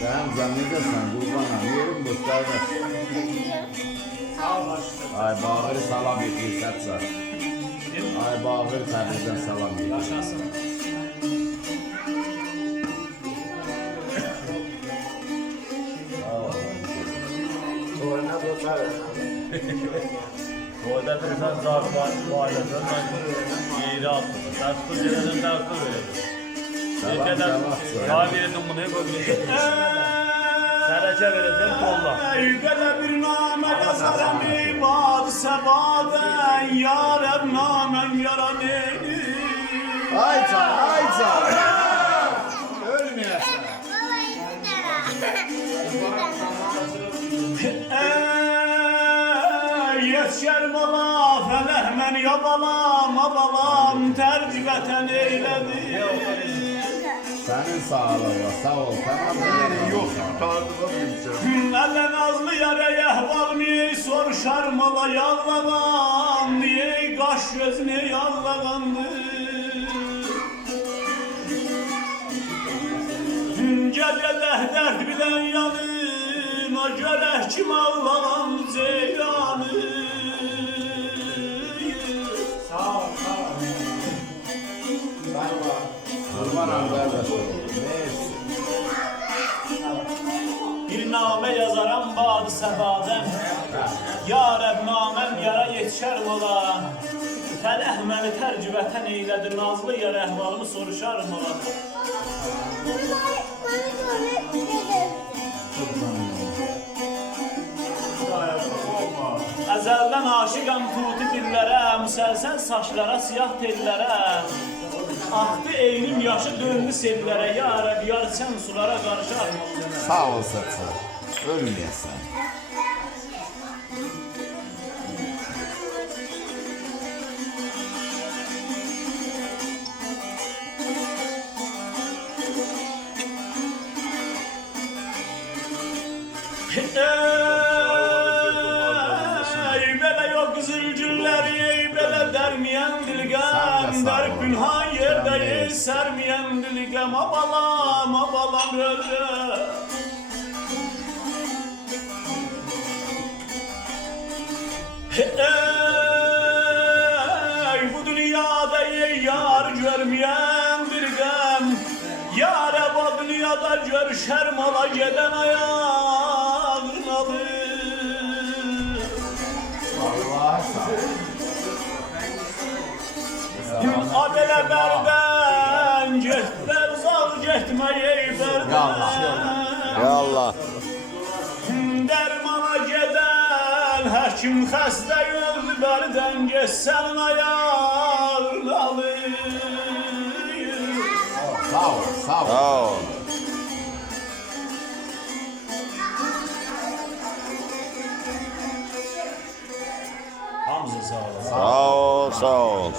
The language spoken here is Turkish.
Sen zannedersen kurbanım yerim bu kardeş. Ay bağırı salam yetiyor satsa. Ay bağırı Təbrizdən salam yetiyor. Yaşasın. Sonra tutar. Orada bir sen zarflar, bu aileden ben iyi attım. Sen bu cenazın dersi verir. Ülkeden daha verirdim bunu hep öyle. Serece verirdim kolla. Böyle bir name yazarım ibad sebaden yarem namen yaranı. Ayca. Ölmeyesin. Yetşer bala felehmen yabalam abalam tercibeten eyledi. Senin sağlığına sağ ol. Tamam mı? Yok, tutardı kimse. Neden azlı yere yehval mi soruşar mala yağlagan diye kaş gözüne yağlagandı. Gecede dert bilen yanına göre kim ağlagan ceylanı. Sağ ol. Kurbanım kardeşim. Neyse. Bir name yazaram badı sebaden Ya Rab namem yara yetişer mola Fələhməni tərcüvətən eylədir Nazlı yar əhvalımı soruşar mola Əzəldən aşiqəm tuti dillərə Müsəlsəl saçlara, siyah tellərə Axdı eynim yaşı döndü sellərə Ya Rab yar sən sulara qarışar mola Sağ ol satsa. Ölmeyesin. Ey belə yok zülcülləri, ey belə dərmiyən dilgəm Dərb günhan yerdə sərmiyən dilgəm Abalam rövrə Ey bu dünyada ey yar görməyən dilgəm Yar bu dünyada görüşər mala gedən ayağın alır Allah sağ ol. Abelə bərdən getlər zal getməyə bərdən Ya Allah. Dərmana gedən həkim xəstə öldü bərdən getsən ayağın alır Sağ ol. Sağ ol. Hamza sağ ol. Sağ ol, sağ ol.